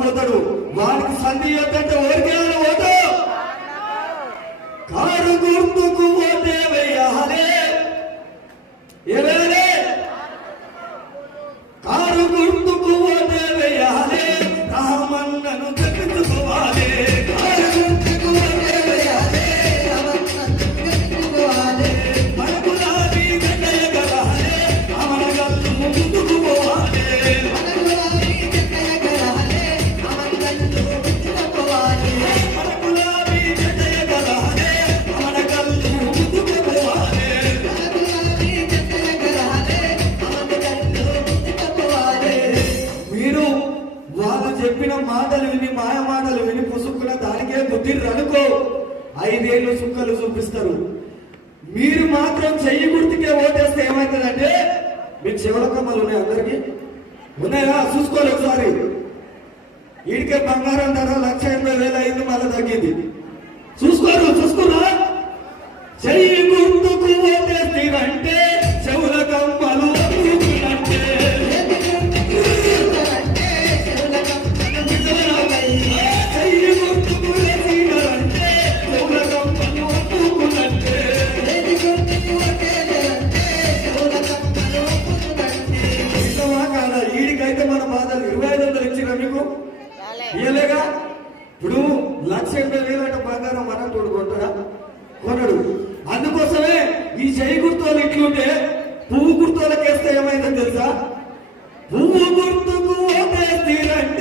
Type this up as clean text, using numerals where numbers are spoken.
పోతాడు. వాడికి సంధి వద్దంటే ఓరికేయాలి ఓటు. కారు గుర్తుకు ఓటే వేయాలి. ఏవేయాలి? కారు గుర్తుకు ఓటే వేయాలి. రామన్నను గెలుచుకోవాలి. కారు గుర్తుకు ఓటే వేయాలి. మన గులాబీ గడ్డయ గలాలి. అమర గల్లు ముందుకు పోవాలి. చెప్పిన మాటలు విని మాయ మాటలు విని పుసుక్కున దానికే బుద్ధిని అనుకో 5 ఏళ్ళు సుక్కలు చూపిస్తారు. మీరు మాత్రం చెయ్యి గుర్తుకే ఓటేస్తే ఏమవుతుందంటే మీకు శివలకమ్మలు ఉన్నాయి. అందరికి ఉన్నాయా? చూసుకోవాలి ఒకసారి. వీడికే బంగారం ధర 1,80,000 అయింది, మళ్ళీ తగ్గింది. చూసుకోరా? చెయ్యి గుర్తుకు ఓటేస్తేనంటే శివలకమ్మలు అంటే ఈడికైతే మన బాధలు 25,000 ఇచ్చినా మీకు ఇయ్యలేగా. ఇప్పుడు 1,80,000 అంటే బంగారం మనం తోడుకుంటాడా? కొనడు. అందుకోసమే ఈ చెయ్యి గుర్తోలు ఇట్లుంటే పువ్వు గుర్తోలకేస్తే ఏమైందని తెలుసా? పువ్వు గుర్తుకు ఓటేస్తీరంటే